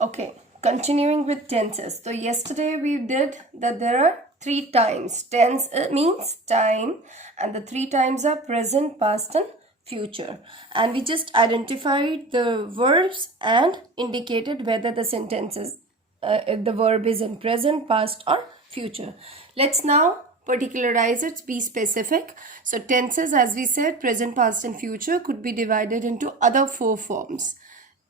Okay, continuing with tenses. So yesterday we did that there are 3 times. Tense means time, and the 3 times are present, past and future. And we just identified the verbs and indicated whether the sentence is, the verb is in present, past or future. Let's now particularize it, be specific. So tenses, as we said, present, past and future could be divided into other 4 forms.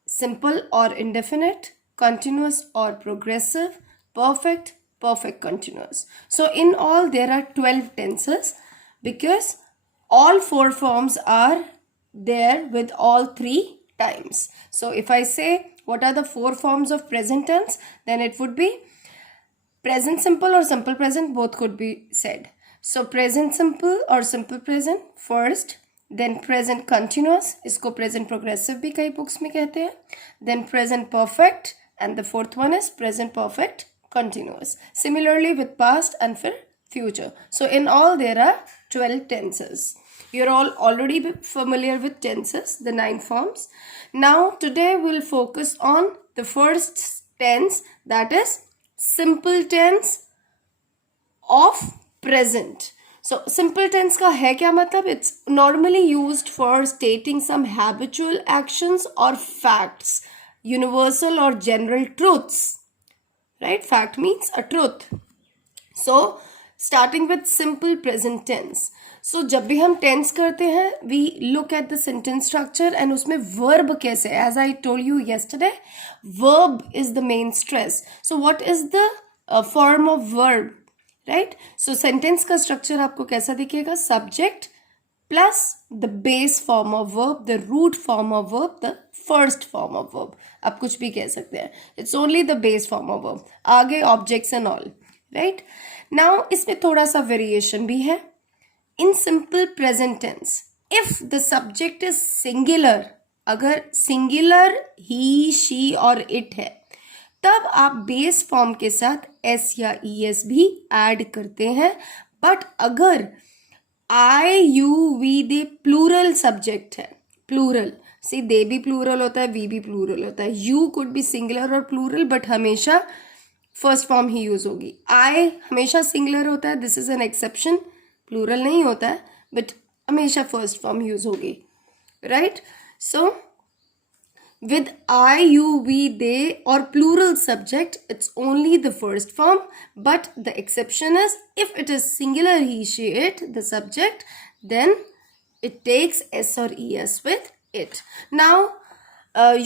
Simple or indefinite, continuous or progressive, perfect, perfect continuous. So in all there are 12 tenses because all 4 forms are there with all 3 times. So if I say what are the 4 forms of present tense, then it would be present simple or simple present, both could be said. So present simple or simple present first, then present continuous, इसको present progressive भी कई books में कहते हैं, then present perfect, and the fourth one is present perfect continuous. Similarly with past and for future. So in all there are 12 tenses. You're all already familiar with tenses, the 9 forms. Now today we'll focus on the first tense, that is simple tense of present. So simple tense का है क्या मतलब? It's normally used for stating some habitual actions or facts, universal or general truths. Right? Fact means a truth. So starting with simple present tense. So जब भी हम tense करते हैं, we look at the sentence structure and उसमें verb कैसे? As I told you yesterday, verb is the main stress. So what is the form of verb? Right? So sentence का structure आपको कैसा दिखेगा? Subject plus the base form of verb, the root form of verb, the first form of verb. आप कुछ भी कह सकते हैं. It's only the base form of verb. आगे objects and all. Right? Now इसमें थोड़ा सा variation भी है. In simple present tense, if the subject is singular, अगर singular he, she और it है, तब आप बेस फॉर्म के साथ एस या es भी ऐड करते हैं. बट अगर I you we they plural subject है, प्लूरल सी दे भी प्लूरल होता है, वी भी प्लूरल होता है, यू कुड बी सिंगुलर और प्लूरल, बट हमेशा फर्स्ट फॉर्म ही यूज होगी. आई हमेशा सिंगुलर होता है, this is an exception, plural नहीं होता है, बट हमेशा फर्स्ट फॉर्म यूज होगी. Right? So with I, you, we, they or plural subject, it's only the first form, but the exception is if it is singular he, she, it, the subject, then it takes s or es with it. Now,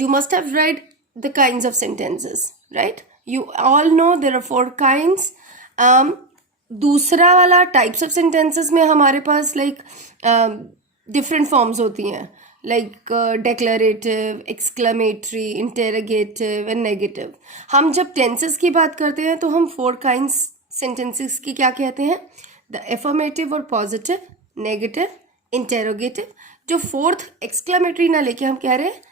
you must have read the kinds of sentences, right? You all know there are 4 kinds. दूसरा वाला types of sentences में हमारे पास like different forms होती हैं, like declarative, exclamatory, interrogative and negative. हम जब tenses की बात करते हैं तो हम 4 kinds sentences की क्या कहते हैं? The affirmative और positive, negative, interrogative. जो 4th exclamatory ना लेके हम कह रहे हैं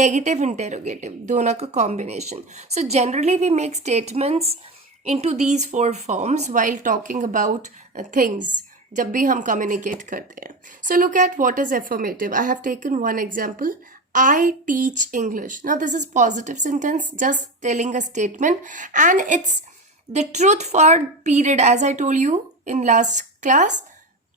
negative interrogative, दोनों का combination. So generally we make statements into these 4 forms while talking about things जब भी हम communicate करते हैं. So look at what is affirmative. I have taken one example. I teach English. Now this is positive sentence, just telling a statement, and it's the truth for period, as I told you in last class.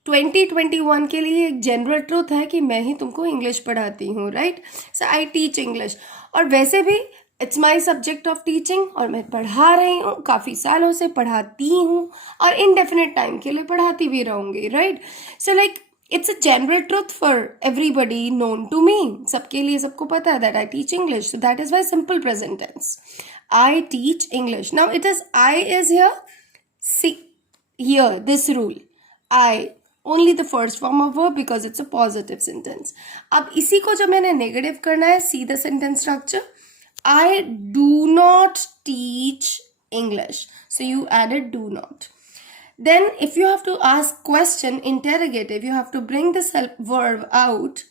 2021 के लिए एक general truth है कि मैं ही तुमको English पढ़ाती हूँ. Right? सो आई teach English. और वैसे भी it's my subject of teaching, और मैं पढ़ा रही हूँ, काफ़ी सालों से पढ़ाती हूँ और इनडेफिनेट टाइम के लिए पढ़ाती भी रहूँगी. Right? So like it's a general truth for everybody known to me. सबके लिए सबको पता है that I teach English. So that is why simple present tense. I teach English. Now it is I is here this rule. I only the first form of verb because it's a positive sentence. अब इसी को जब मैंने negative करना है, see the sentence structure. I do not teach English. So you added do not. Then if you have to ask question, interrogative, you have to bring this verb out.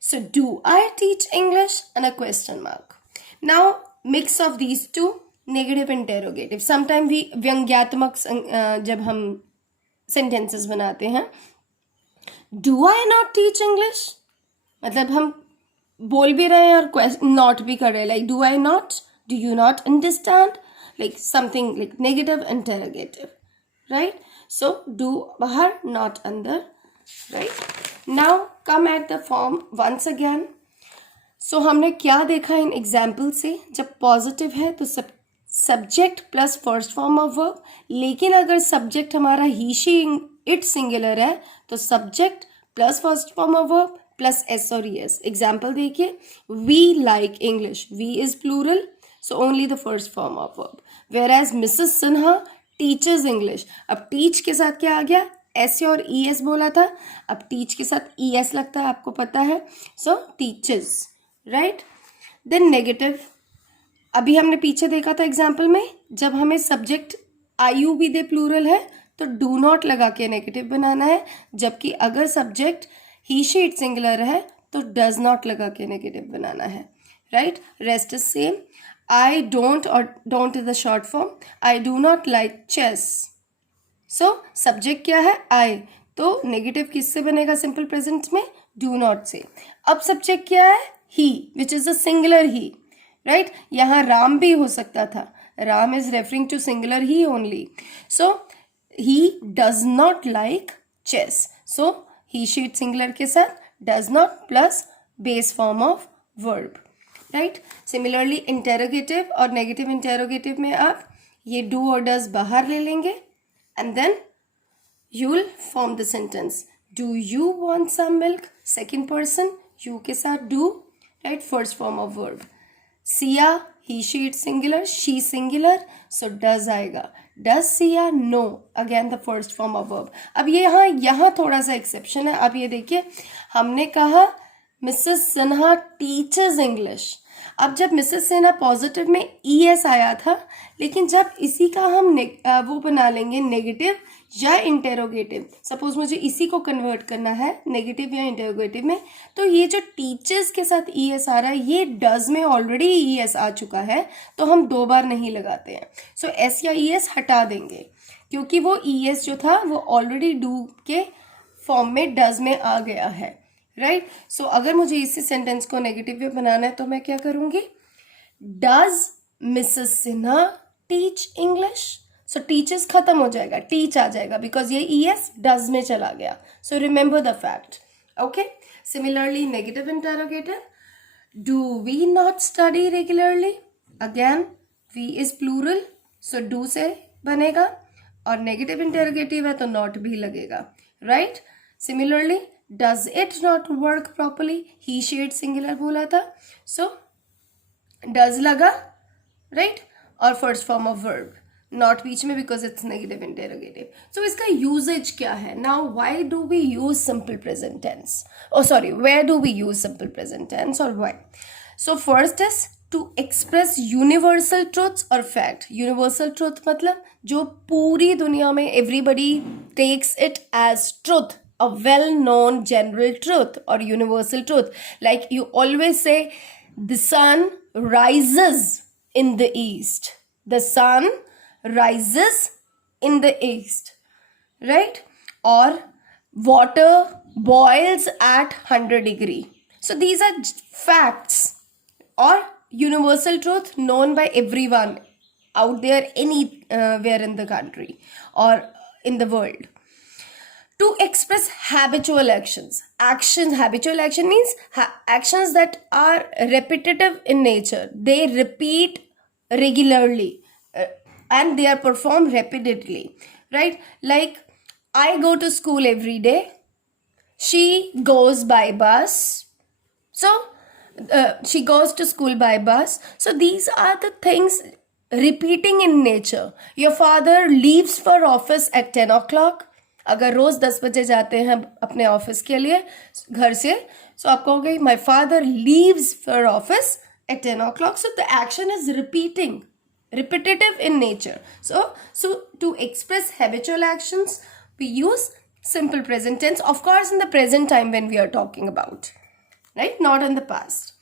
So do I teach English and a question mark. Now mix of these two, negative interrogative. Sometimes we व्यंग्यात्मक जब हम sentences बनाते हैं, do I not teach English? मतलब हम बोल भी रहे हैं और नॉट भी कर रहे हैं, like do I not Do you not understand? Like something like negative interrogative, right? So do bahar, not under, right? Now come at the form once again. So हमने क्या देखा इन एग्जाम्पल से? जब positive है तो subject plus first form of verb, लेकिन अगर subject हमारा ही शी इट सिंगुलर है तो subject plus first form of verb plus S और एस. एग्जाम्पल देखिए, we like English, we is plural, so only the first form of verb. Whereas Mrs Sinha teachers English, अब teach के साथ क्या आ गया? S और ई एस बोला था, अब टीच के साथ ई एस लगता है, आपको पता है. So teachers, right. Then negative, अभी हमने पीछे देखा था एग्जाम्पल में, जब हमें सब्जेक्ट आयु भी दे प्लूरल है तो डू नॉट लगा के नेगेटिव बनाना है, जबकि अगर सब्जेक्ट ही शी इट सिंगुलर है तो डज नॉट लगा के नेगेटिव बनाना है, right. Rest is same. I don't, और don't is the short form. I do not like chess. So subject क्या है? आई, तो नेगेटिव किससे बनेगा सिंपल प्रेजेंट में? डू नॉट से. अब सब्जेक्ट क्या है? He, which is a singular he, right. यहाँ राम भी हो सकता था, Ram is referring to singular ही only. So he does not like chess, so he she it singular के साथ does not plus base form of verb, right. Similarly interrogative और negative interrogative में आप ये डू और डज बाहर ले लेंगे and then you will form the sentence. Do you want some milk? Second person, you के साथ do, right? First form of verb. Sia, he, she, it singular, she singular, so does आएगा. Does Sia? No. Again the first form of verb. अब ये यहाँ थोड़ा सा exception है. अब ये देखिए, हमने कहा मिसेस सिन्हा टीचर्स इंग्लिश. अब जब मिसेस सिन्हा पॉजिटिव में ई एस आया था, लेकिन जब इसी का हम वो बना लेंगे नेगेटिव या इंटेरोगेटिव, सपोज मुझे इसी को कन्वर्ट करना है नेगेटिव या इंटेरोगेटिव में, तो ये जो टीचर्स के साथ ई एस आ रहा है, ये डज में ऑलरेडी ई एस आ चुका है, तो हम दो बार नहीं लगाते हैं. सो एस या ई एस हटा देंगे, क्योंकि वो ई एस जो था वो ऑलरेडी डू के फॉर्म में डज में आ गया है, राइट. सो अगर मुझे इसी सेंटेंस को नेगेटिव में बनाना है तो मैं क्या करूंगी? Does Mrs Sinha teach English. So teachers खत्म हो जाएगा, टीच आ जाएगा, बिकॉज ये ई एस डज में चला गया. So remember the fact, okay. Similarly negative interrogative, do we not study regularly. Again we is plural, so do से बनेगा, और नेगेटिव इंटरोगेटिव है तो नॉट भी लगेगा, right. Similarly does it not work properly, he she it singular बोला था, so does लगा, राइट, और first form of verb, not बीच में because it's negative interrogative. So इसका यूजेज क्या है? Now why do we use simple present tense, where do we use simple present tense और why? So first is to express universal truths और fact. Universal truth मतलब जो पूरी दुनिया में everybody takes it as truth, a well-known general truth or universal truth. Like you always say, the sun rises in the east. The sun rises in the east, right? Or water boils at 100 degree. So these are facts or universal truth known by everyone out there, anywhere in the country or in the world. To express habitual actions. Habitual action means actions that are repetitive in nature. They repeat regularly and they are performed repeatedly, right? Like I go to school every day. She goes by bus. So she goes to school by bus. So these are the things repeating in nature. Your father leaves for office at 10 o'clock. अगर रोज 10 बजे जाते हैं अपने office के लिए घर से, सो आप कहोगे my father leaves for office at 10 o'clock. So the action is repeating, repetitive in nature. So to express habitual actions, we use simple present tense, of course in the present time when we are talking about, right? Not in the past.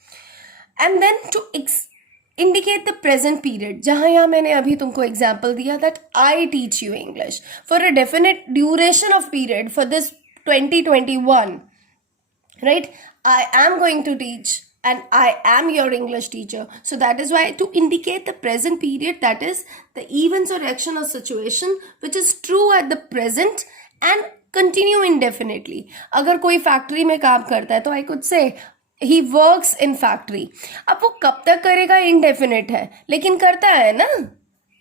And then to indicate the present period, जहाँ यहाँ मैंने अभी तुमको example दिया that I teach you English for a definite duration of period for this 2021, right? I am going to teach and I am your English teacher. So that is why, to indicate the present period, that is the events or action or situation which is true at the present and continue indefinitely. अगर कोई factory में काम करता है तो I could say he works in factory. अब वो कब तक करेगा indefinite है, लेकिन करता है ना,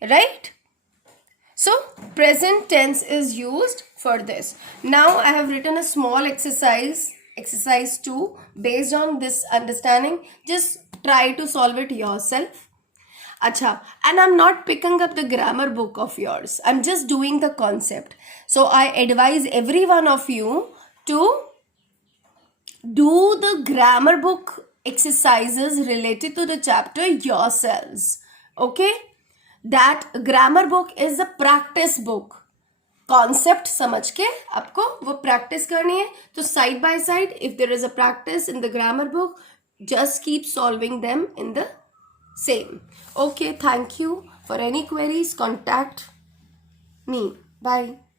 right? So present tense is used for this. Now I have written a small exercise 2, based on this understanding. Just try to solve it yourself. Acha, and I'm not picking up the grammar book of yours. I'm just doing the concept. So I advise every one of you to do the grammar book exercises related to the chapter yourselves. Okay? That grammar book is a practice book. Concept समझ के आपको वो practice करनी है. तो side by side, if there is a practice in the grammar book, just keep solving them in the same. Okay, thank you. For any queries, contact me. Bye.